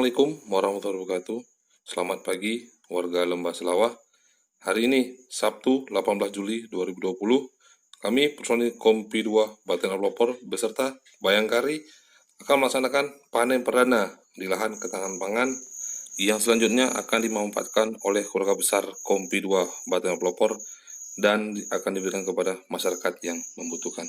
Assalamualaikum warahmatullahi wabarakatuh. Selamat pagi warga Lembah Selawah. Hari ini Sabtu 18 Juli 2020, kami personil Kompi 2 Batalion Pelopor beserta Bayangkari akan melaksanakan panen perdana di lahan ketahanan pangan yang selanjutnya akan dimanfaatkan oleh keluarga besar Kompi 2 Batalion Pelopor dan akan diberikan kepada masyarakat yang membutuhkan.